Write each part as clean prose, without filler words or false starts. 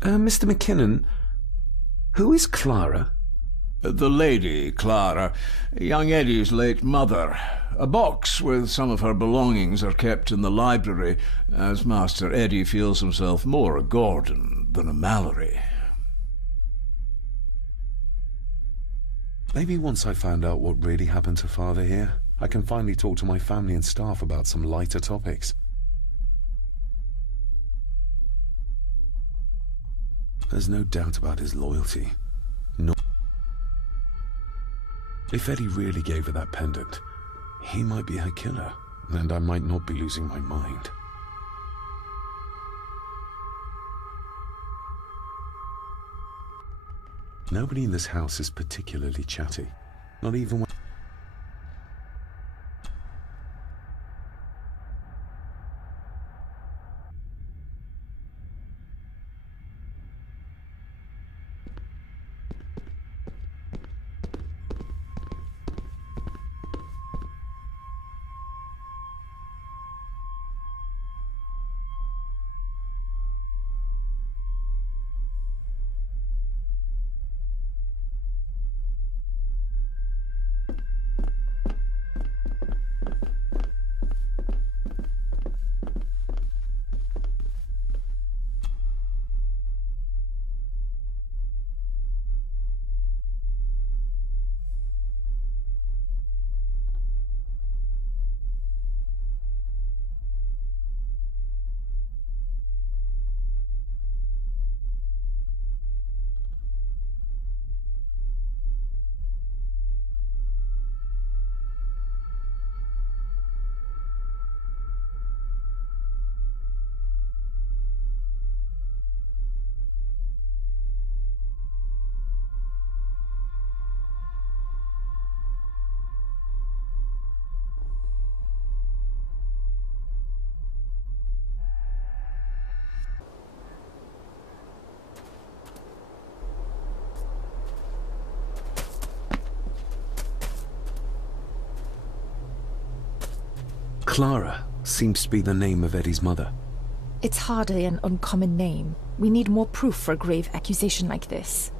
Mr. McKinnon, who is Clara? The lady, Clara, young Eddie's late mother. A box with some of her belongings are kept in the library, as Master Eddie feels himself more a Gordon than a Mallory. Maybe once I found out what really happened to Father here, I can finally talk to my family and staff about some lighter topics. There's no doubt about his loyalty. No. If Eddie really gave her that pendant, he might be her killer, and I might not be losing my mind. Nobody in this house is particularly chatty, not even when... Clara seems to be the name of Eddie's mother. It's hardly an uncommon name. We need more proof for a grave accusation like this.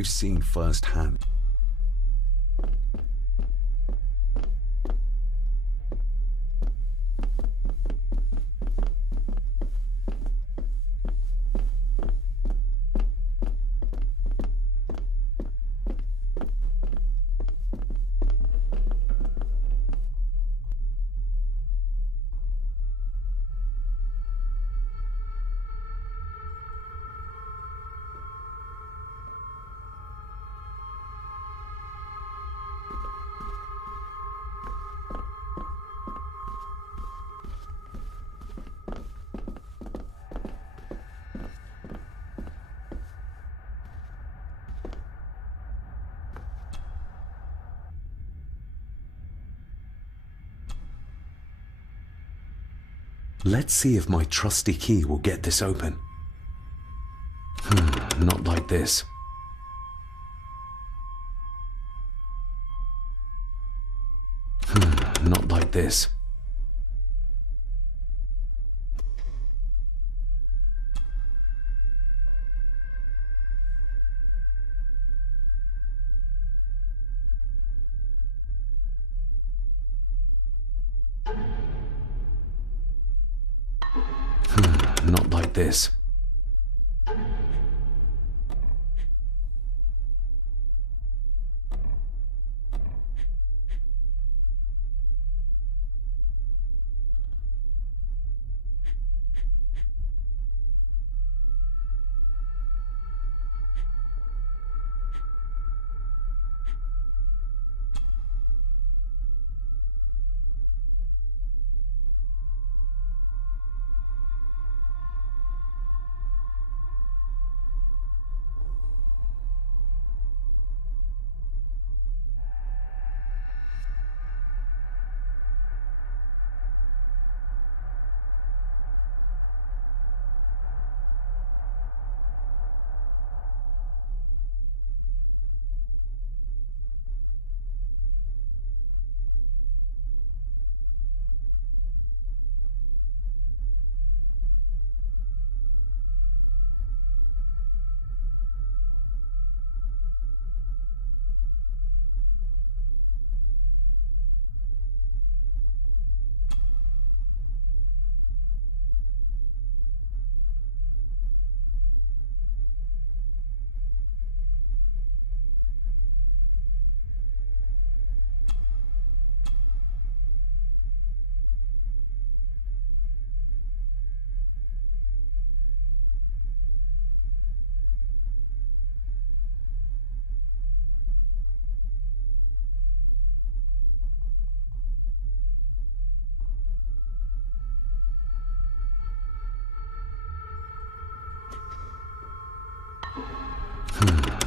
I've seen firsthand. Let's see if my trusty key will get this open. Not like this. Not like this. Not like this.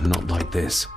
Not like this.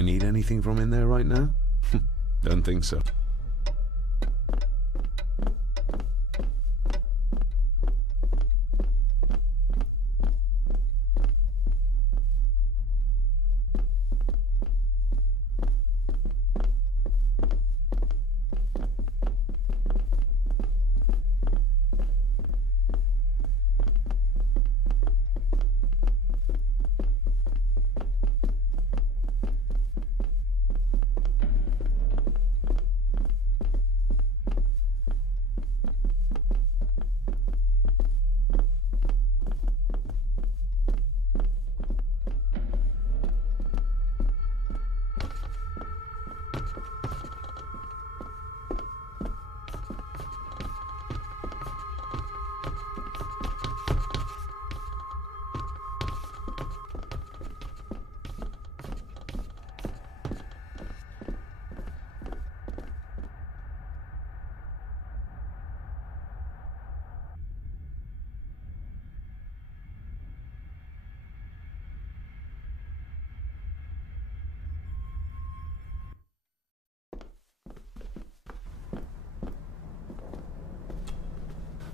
I need anything from in there right now? Don't think so.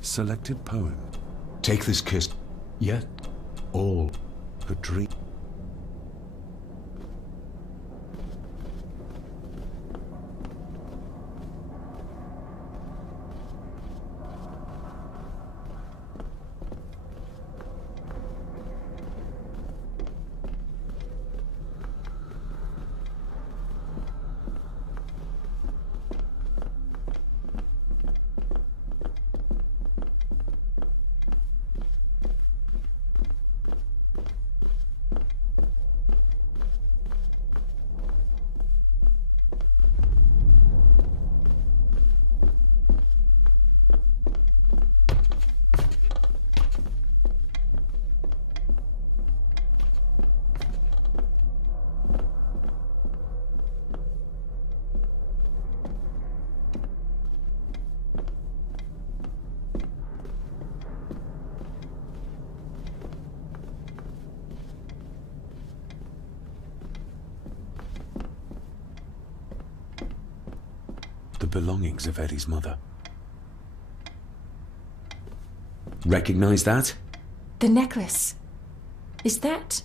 Selected poem. Take this kiss, yet all A dream. The belongings of Eddie's mother. Recognize that? The necklace. Is that...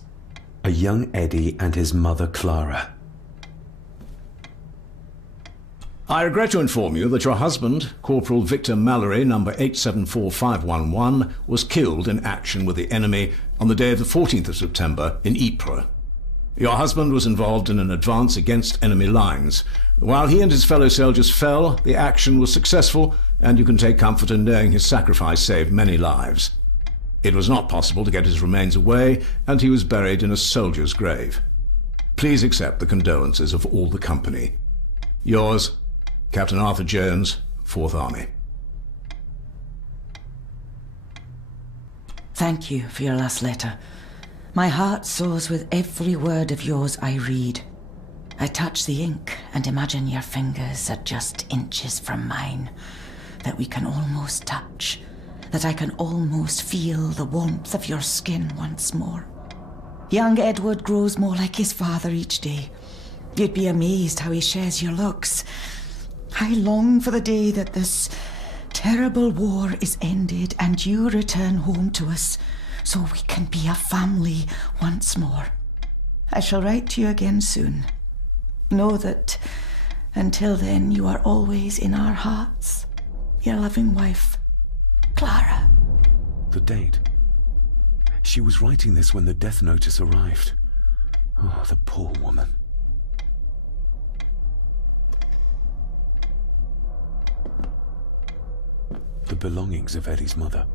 A young Eddie and his mother Clara. I regret to inform you that your husband, Corporal Victor Mallory, number 874511, was killed in action with the enemy on the day of the 14th of September in Ypres. Your husband was involved in an advance against enemy lines. While he and his fellow soldiers fell, the action was successful, and you can take comfort in knowing his sacrifice saved many lives. It was not possible to get his remains away, and he was buried in a soldier's grave. Please accept the condolences of all the company. Yours, Captain Arthur Jones, 4th Army. Thank you for your last letter. My heart soars with every word of yours I read. I touch the ink and imagine your fingers are just inches from mine, that we can almost touch, that I can almost feel the warmth of your skin once more. Young Edward grows more like his father each day. You'd be amazed how he shares your looks. I long for the day that this terrible war is ended and you return home to us, so we can be a family once more. I shall write to you again soon. Know that until then you are always in our hearts. Your loving wife, Clara. The date. She was writing this when the death notice arrived. Oh, the poor woman. The belongings of Eddie's mother.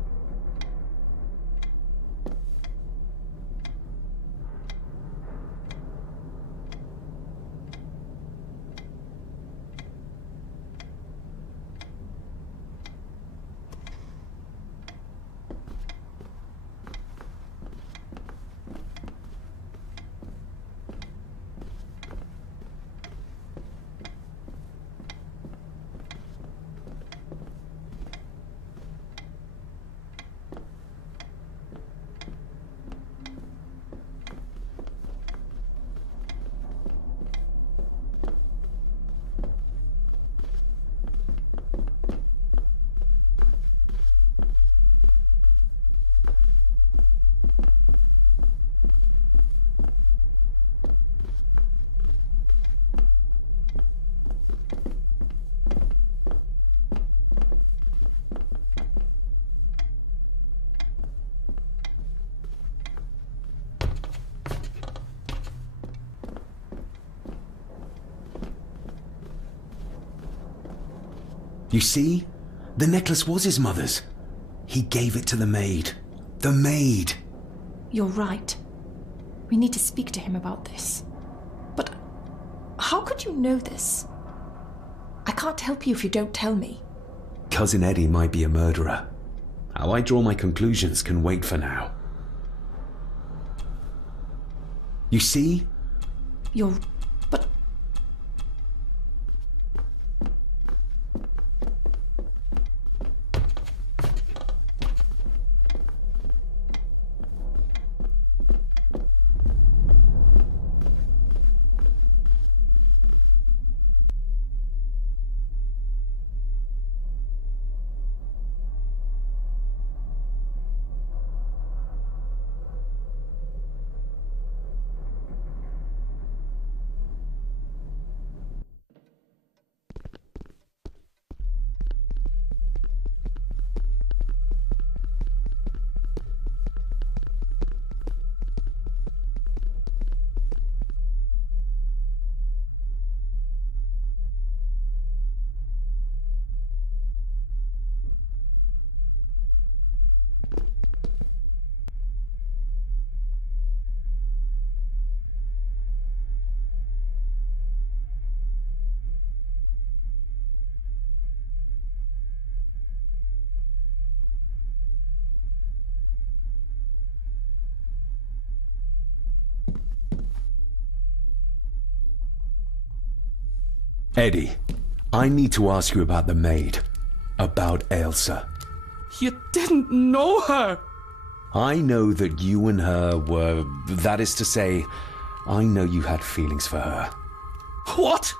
You see? The necklace was his mother's. He gave it to the maid. The maid! You're right. We need to speak to him about this. But how could you know this? I can't help you if you don't tell me. Cousin Eddie might be a murderer. How I draw my conclusions can wait for now. You see? But... Eddie, I need to ask you about the maid. About Elsa. You didn't know her! I know that you and her were... That is to say, I know you had feelings for her. What?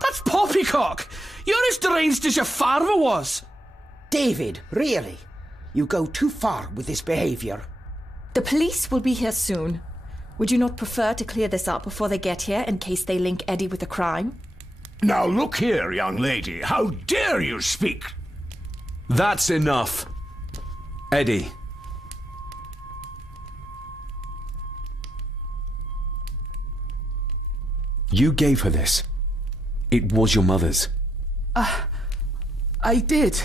That's poppycock! You're as deranged as your father was! David, really? You go too far with this behaviour. The police will be here soon. Would you not prefer to clear this up before they get here in case they link Eddie with the crime? Now look here, young lady. How dare you speak? That's enough. Eddie. You gave her this. It was your mother's. I did.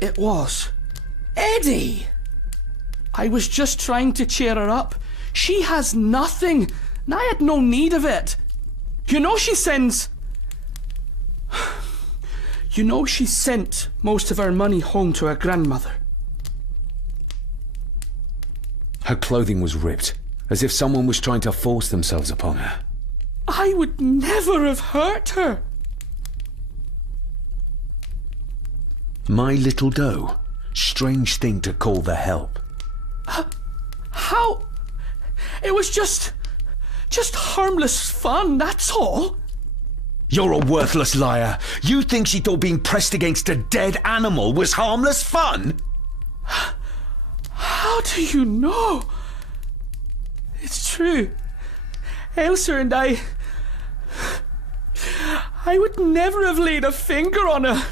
It was. Eddie! I was just trying to cheer her up. She has nothing, and I had no need of it. You know she sends... You know she sent most of her money home to her grandmother. Her clothing was ripped, as if someone was trying to force themselves upon her. I would never have hurt her. My little doe. Strange thing to call the help. How? It was just harmless fun, that's all. You're a worthless liar. You think she thought being pressed against a dead animal was harmless fun? How do you know? It's true. Elsa and I would never have laid a finger on her.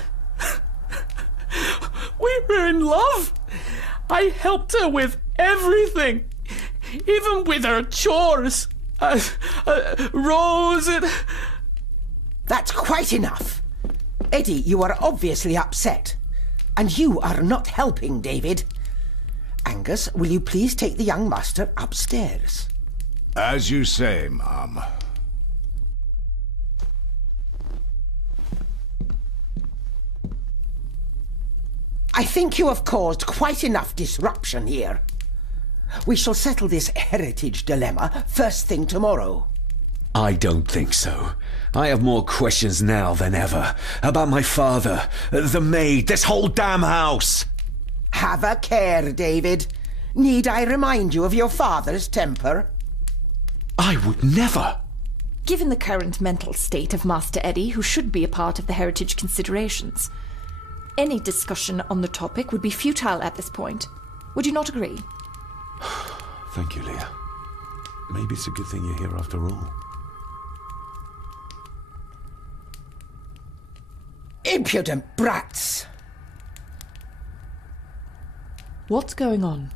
We were in love. I helped her with everything, even with her chores. Rose and... That's quite enough. Eddie, you are obviously upset. And you are not helping, David. Angus, will you please take the young master upstairs? As you say, Mum. I think you have caused quite enough disruption here. We shall settle this heritage dilemma first thing tomorrow. I don't think so. I have more questions now than ever. About my father, the maid, this whole damn house. Have a care, David. Need I remind you of your father's temper? I would never. Given the current mental state of Master Eddie, who should be a part of the heritage considerations, any discussion on the topic would be futile at this point. Would you not agree? Thank you, Leah. Maybe it's a good thing you're here after all. Impudent brats! What's going on?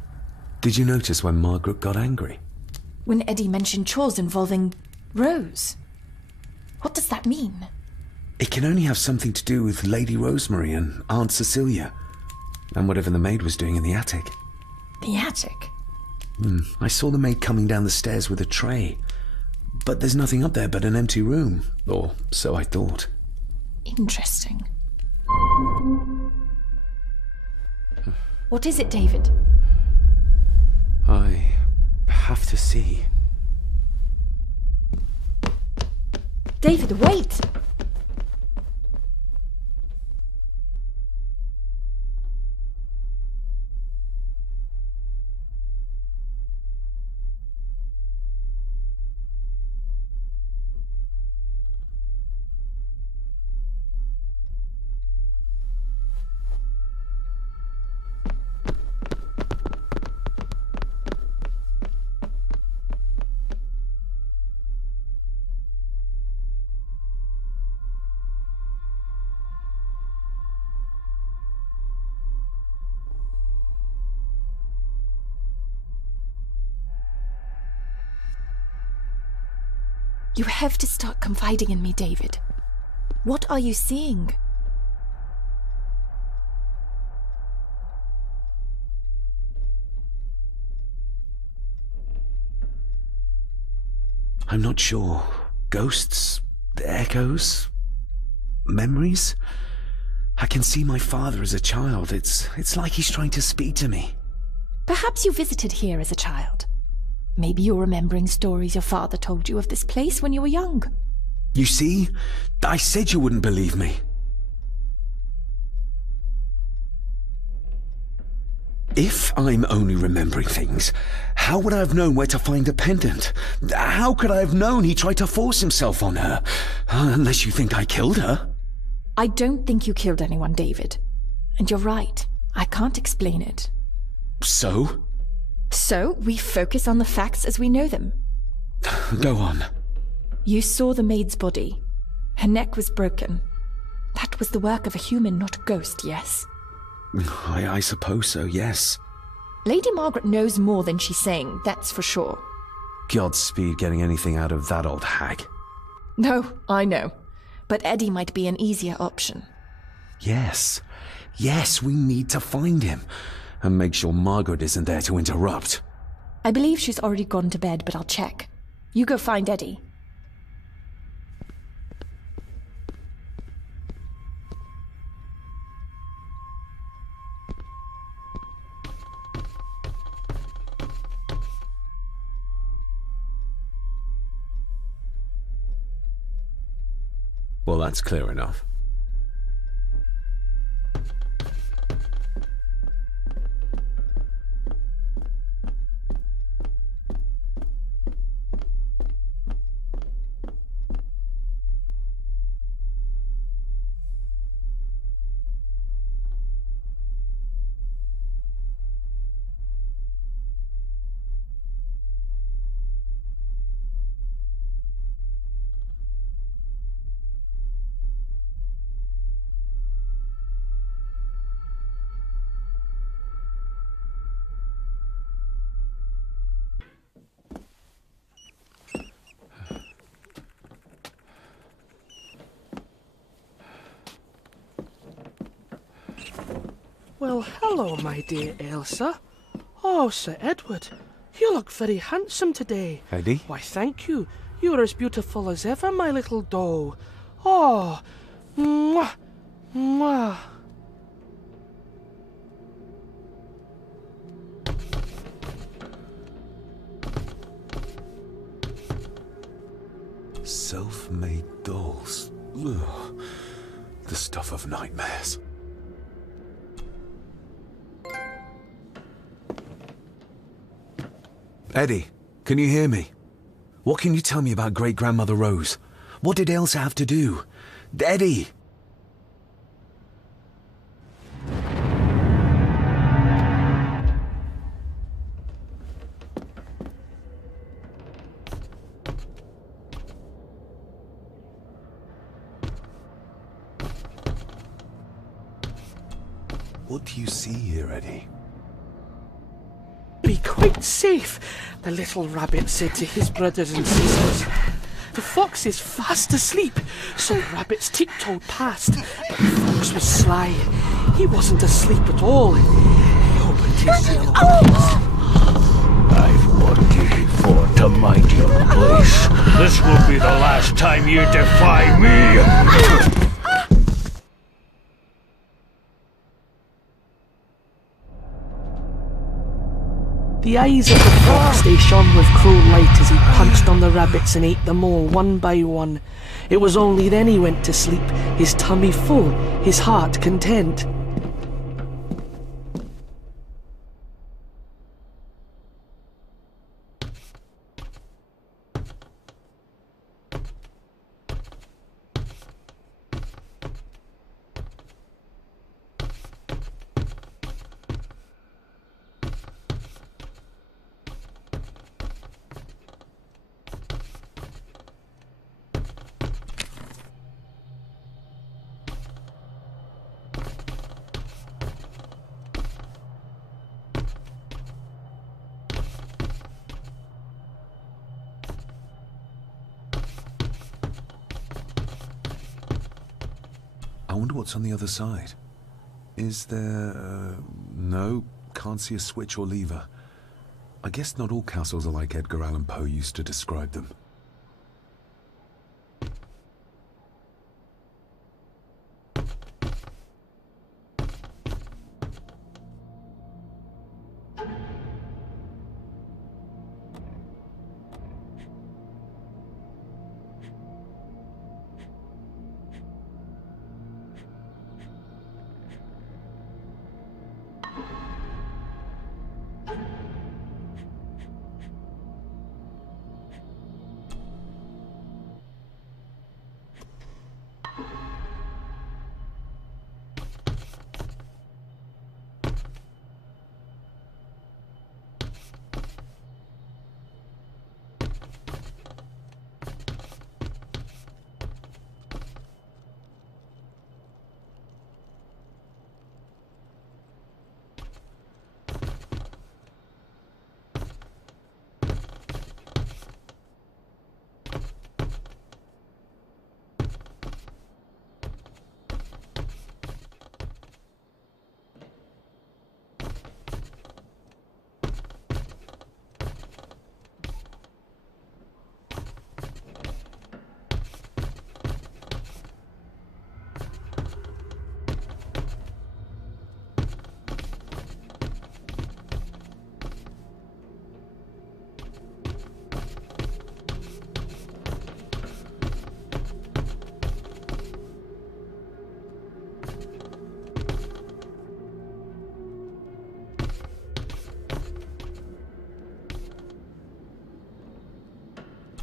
Did you notice when Margaret got angry? When Eddie mentioned chores involving Rose. What does that mean? It can only have something to do with Lady Rosemary and Aunt Cecilia, and whatever the maid was doing in the attic. The attic? I saw the maid coming down the stairs with a tray, but there's nothing up there but an empty room, or so I thought. Interesting. What is it, David? I have to see. David, wait! You have to start confiding in me, David. What are you seeing? I'm not sure. Ghosts? Echoes? Memories? I can see my father as a child. It's like he's trying to speak to me. Perhaps you visited here as a child. Maybe you're remembering stories your father told you of this place when you were young. You see? I said you wouldn't believe me. If I'm only remembering things, how would I have known where to find the pendant? How could I have known he tried to force himself on her? Unless you think I killed her. I don't think you killed anyone, David. And you're right. I can't explain it. So? So, we focus on the facts as we know them. Go on. You saw the maid's body. Her neck was broken. That was the work of a human, not a ghost, yes? I suppose so, yes. Lady Margaret knows more than she's saying, that's for sure. Godspeed getting anything out of that old hag. No, I know. But Eddie might be an easier option. Yes. Yes, we need to find him. And make sure Margaret isn't there to interrupt. I believe she's already gone to bed, but I'll check. You go find Eddie. Well, that's clear enough. Well, hello, my dear Elsa. Oh, Sir Edward, you look very handsome today. Eddie? Why, thank you. You're as beautiful as ever, my little doll. Oh, mwah, mwah. Self-made dolls. Ugh. The stuff of nightmares. Eddie, can you hear me? What can you tell me about Great-Grandmother Rose? What did Elsa have to do? Eddie! What do you see here, Eddie? Be quite safe, the little rabbit said to his brothers and sisters. The fox is fast asleep, so the rabbits tiptoed past. But the fox was sly. He wasn't asleep at all. He opened his yellow eyes. I've warned you before to mind your place. This will be the last time you defy me! The eyes of the fox, they shone with cruel light as he punched on the rabbits and ate them all one by one. It was only then he went to sleep, his tummy full, his heart content. I wonder what's on the other side. Is there... no, can't see a switch or lever. I guess not all castles are like Edgar Allan Poe used to describe them.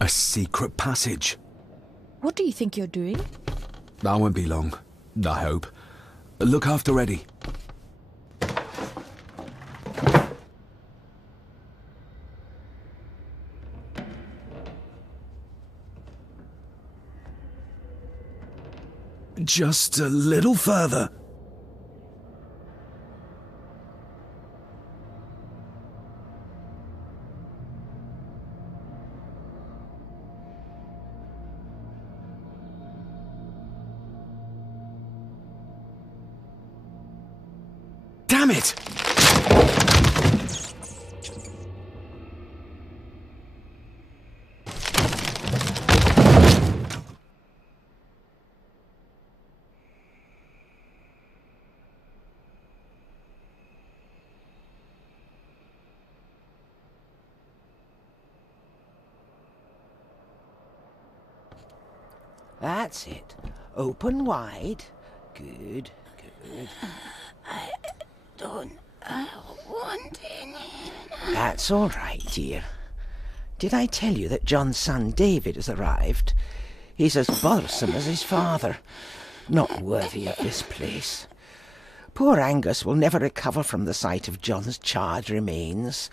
A secret passage. What do you think you're doing? That won't be long, I hope. Look after Eddie. Just a little further. Damn it! That's it. Open wide. Good, good. I don't want any. That's all right, dear. Did I tell you that John's son David has arrived? He's as bothersome as his father. Not worthy of this place. Poor Angus will never recover from the sight of John's charred remains.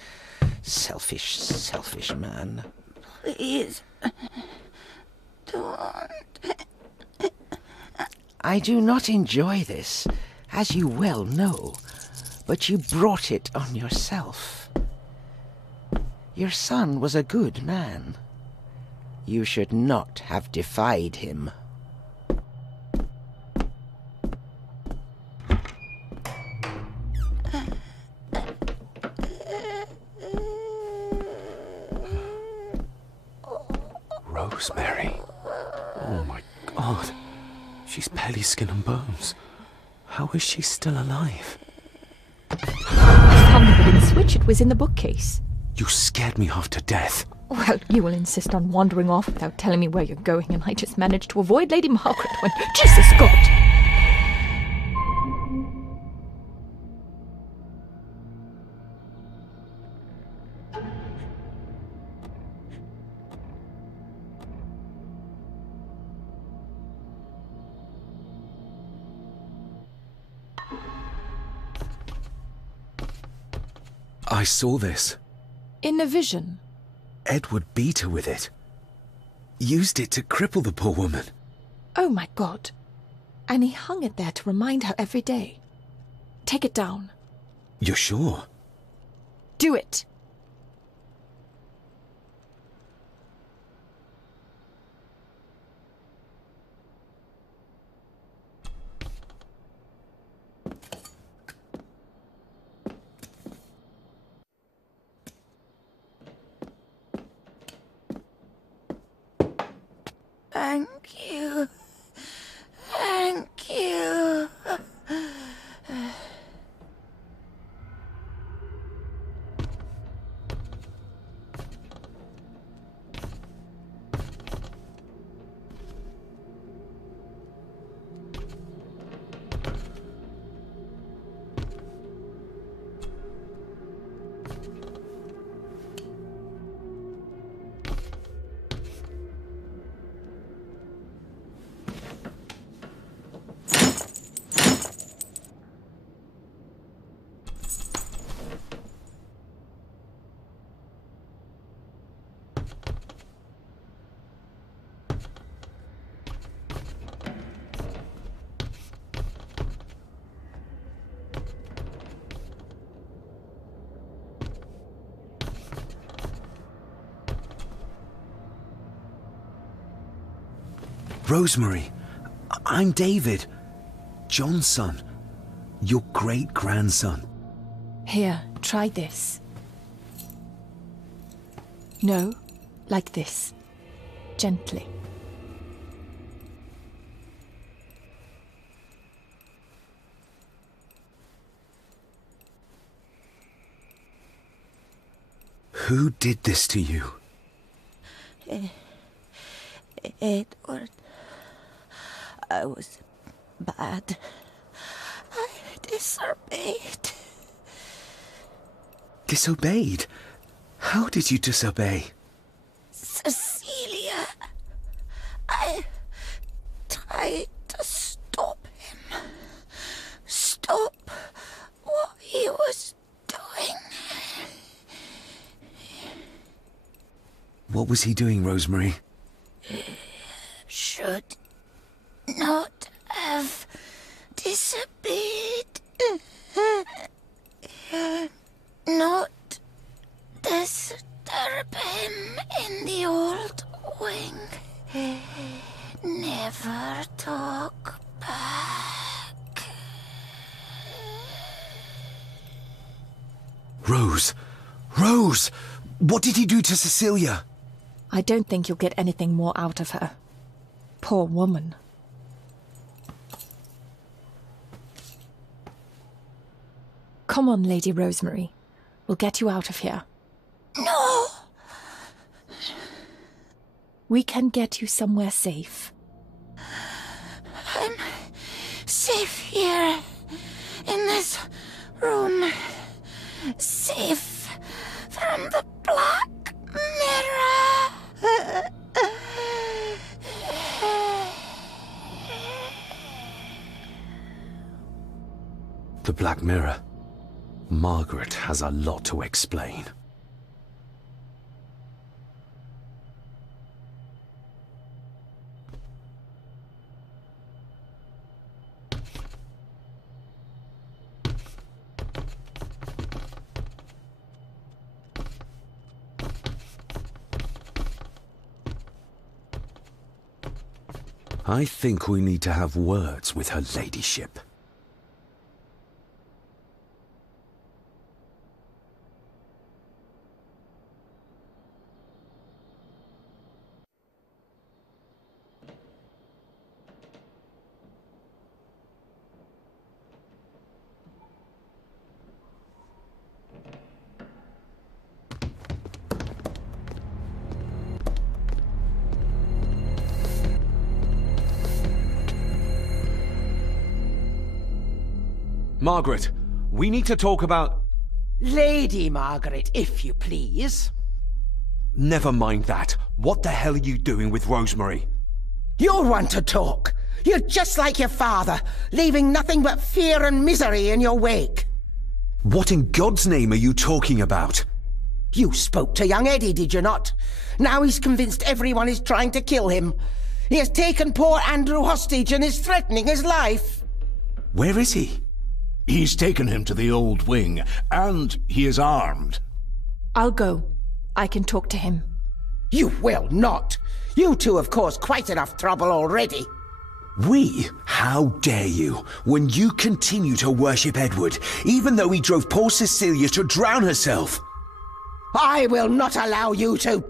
Selfish, selfish man. Please, don't. I do not enjoy this, as you well know, but you brought it on yourself. Your son was a good man. You should not have defied him. Rosemary. Oh my God. She's barely skin and bones. How is she still alive? I found the wooden switch. It was in the bookcase. You scared me half to death. Well, you will insist on wandering off without telling me where you're going, and I just managed to avoid Lady Margaret when... Jesus, God! I saw this. In a vision. Edward beat her with it. Used it to cripple the poor woman. Oh my God. And he hung it there to remind her every day. Take it down. You're sure? Do it. Thank you. Thank you. Rosemary, I'm David. John's son. Your great-grandson. Here, try this. No, like this. Gently. Who did this to you? Edward. I was bad. I disobeyed. Disobeyed? How did you disobey? Cecilia. I tried to stop him. Stop what he was doing. What was he doing, Rosemary? Should not have disobeyed. Not disturb him in the old wing. Never talk back. Rose! Rose! What did he do to Cecilia? I don't think you'll get anything more out of her. Poor woman. Come on, Lady Rosemary. We'll get you out of here. No! We can get you somewhere safe. I'm safe here, in this room. Safe from the Black Mirror. The Black Mirror. Margaret has a lot to explain. I think we need to have words with her ladyship. Margaret, we need to talk about... Lady Margaret, if you please. Never mind that. What the hell are you doing with Rosemary? You're one to talk. You're just like your father, leaving nothing but fear and misery in your wake. What in God's name are you talking about? You spoke to young Eddie, did you not? Now he's convinced everyone is trying to kill him. He has taken poor Andrew hostage and is threatening his life. Where is he? He's taken him to the old wing, and he is armed. I'll go. I can talk to him. You will not. You two have caused quite enough trouble already. We? How dare you, when you continue to worship Edward, even though he drove poor Cecilia to drown herself? I will not allow you to...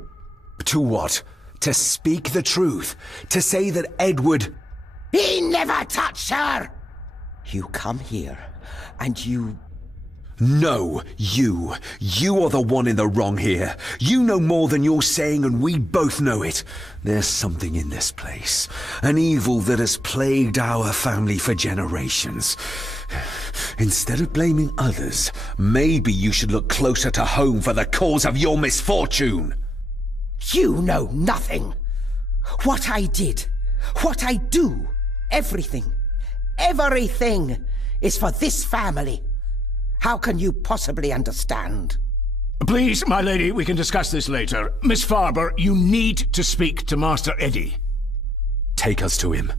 To what? To speak the truth? To say that Edward... He never touched her! You come here, and you... No, you. You are the one in the wrong here. You know more than you're saying, and we both know it. There's something in this place. An evil that has plagued our family for generations. Instead of blaming others, maybe you should look closer to home for the cause of your misfortune. You know nothing. What I did, what I do, everything is for this family. How can you possibly understand? Please, my lady, we can discuss this later. Miss Farber, you need to speak to Master Eddie. Take us to him.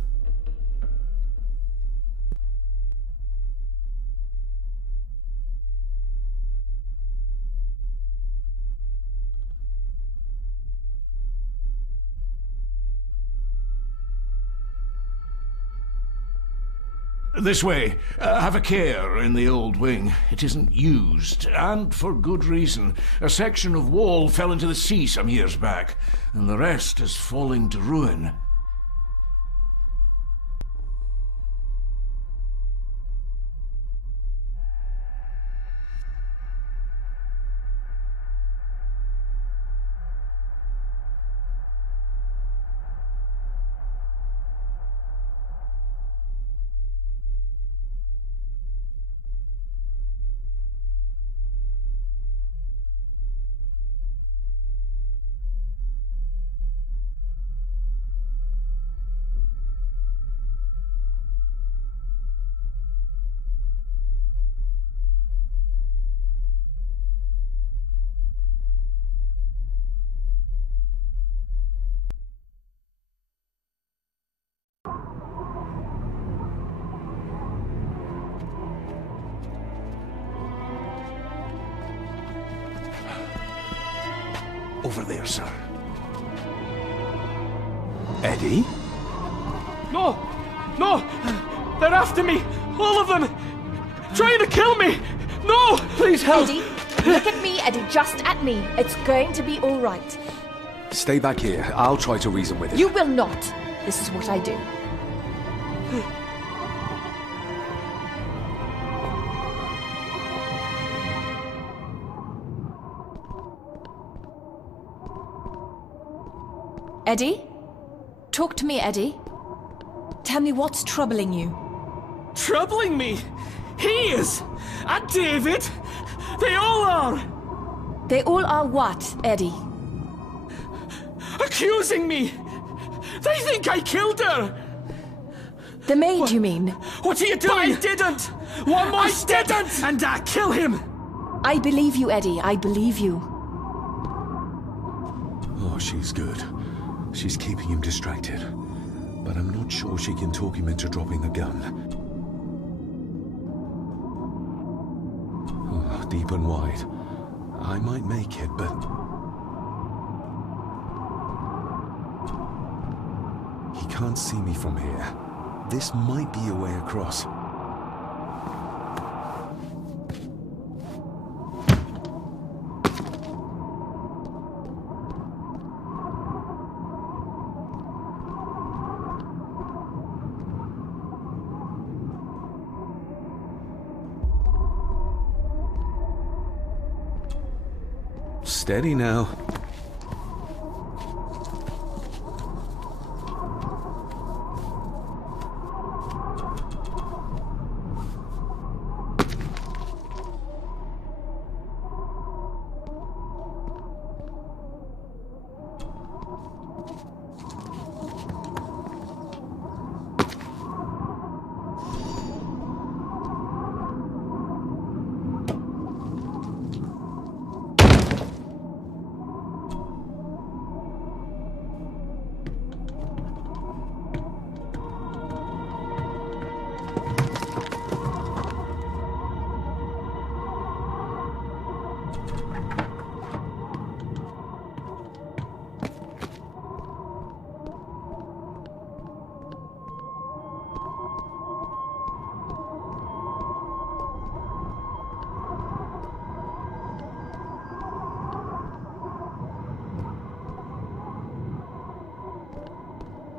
This way. Have a care in the old wing. It isn't used, and for good reason. A section of wall fell into the sea some years back, and the rest is falling to ruin. Over there, sir. Eddie? No! No! They're after me! All of them! Trying to kill me! No! Please help! Eddie, look at me, Eddie, just at me. It's going to be all right. Stay back here. I'll try to reason with it. You will not. This is what I do. Eddie? Talk to me, Eddie. Tell me what's troubling you. Troubling me? He is! And David! They all are! They all are what, Eddie? Accusing me! They think I killed her! The maid, you mean? What are you doing? I didn't! One more step didn't! And I kill him! I believe you, Eddie. I believe you. Oh, she's good. She's keeping him distracted. But I'm not sure she can talk him into dropping the gun. Oh, deep and wide. I might make it, but... He can't see me from here. This might be a way across. Steady now.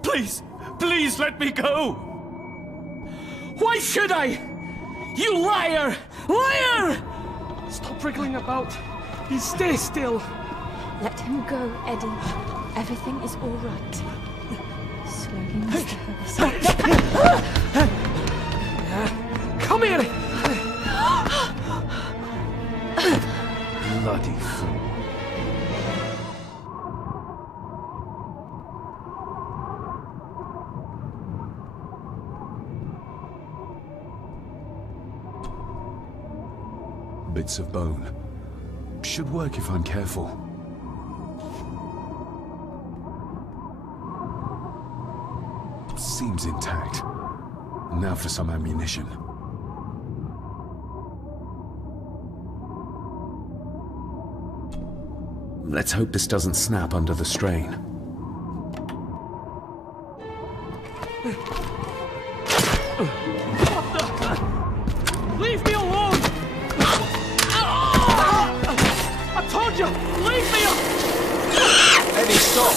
Please, please let me go! Why should I? You liar! Liar! Stop wriggling about. Stay still. Let him go, Eddie. Everything is all right. Slowly, Mr. Ferguson. Come here! Bloody fool. Bits of bone. Should work if I'm careful. Seems intact. Now for some ammunition. Let's hope this doesn't snap under the strain. Leave me alone! I told you! Leave me alone! Eddie, stop!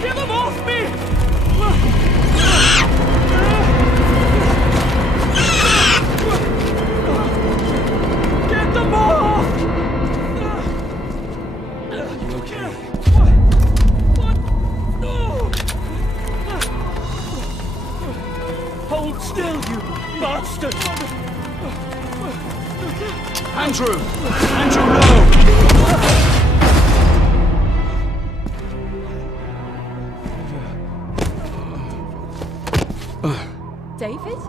Get them off me! Get them off! You okay? What? No! Hold still, you bastard! Andrew! Andrew, no! David?